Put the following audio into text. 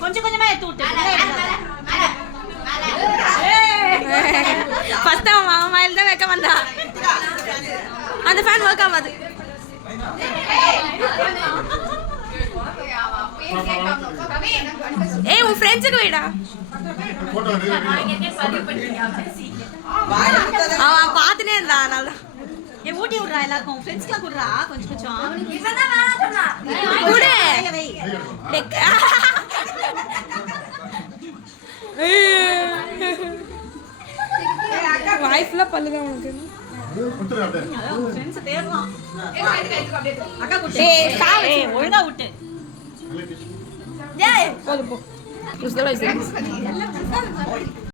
கொஞ்சம் கொஞ்சமா எடுத்து விட்டு ஃபர்ஸ்ட் அவன் மயில் தான் வைக்க வந்தா அந்த ஃபேன் ஒர்க் ஆகாது ஏய் உன் ஃப்ரெண்ட்ஸுக்கு வைடா அவன் பார்த்துனே இருந்தான் அதனால ஊட்டி விடுறா எல்லாருக்கும் ஃப்ரெண்ட்ஸ்க்குலாம் கொடுறா கொஞ்சம் கொஞ்சம் குடு வாய்ஃப்ல பல்லுதான் உனக்கு ஃப்ரெண்ட்ஸ் தேடலாம் அக்கா ஒழுங்கா விட்டு போதும் போ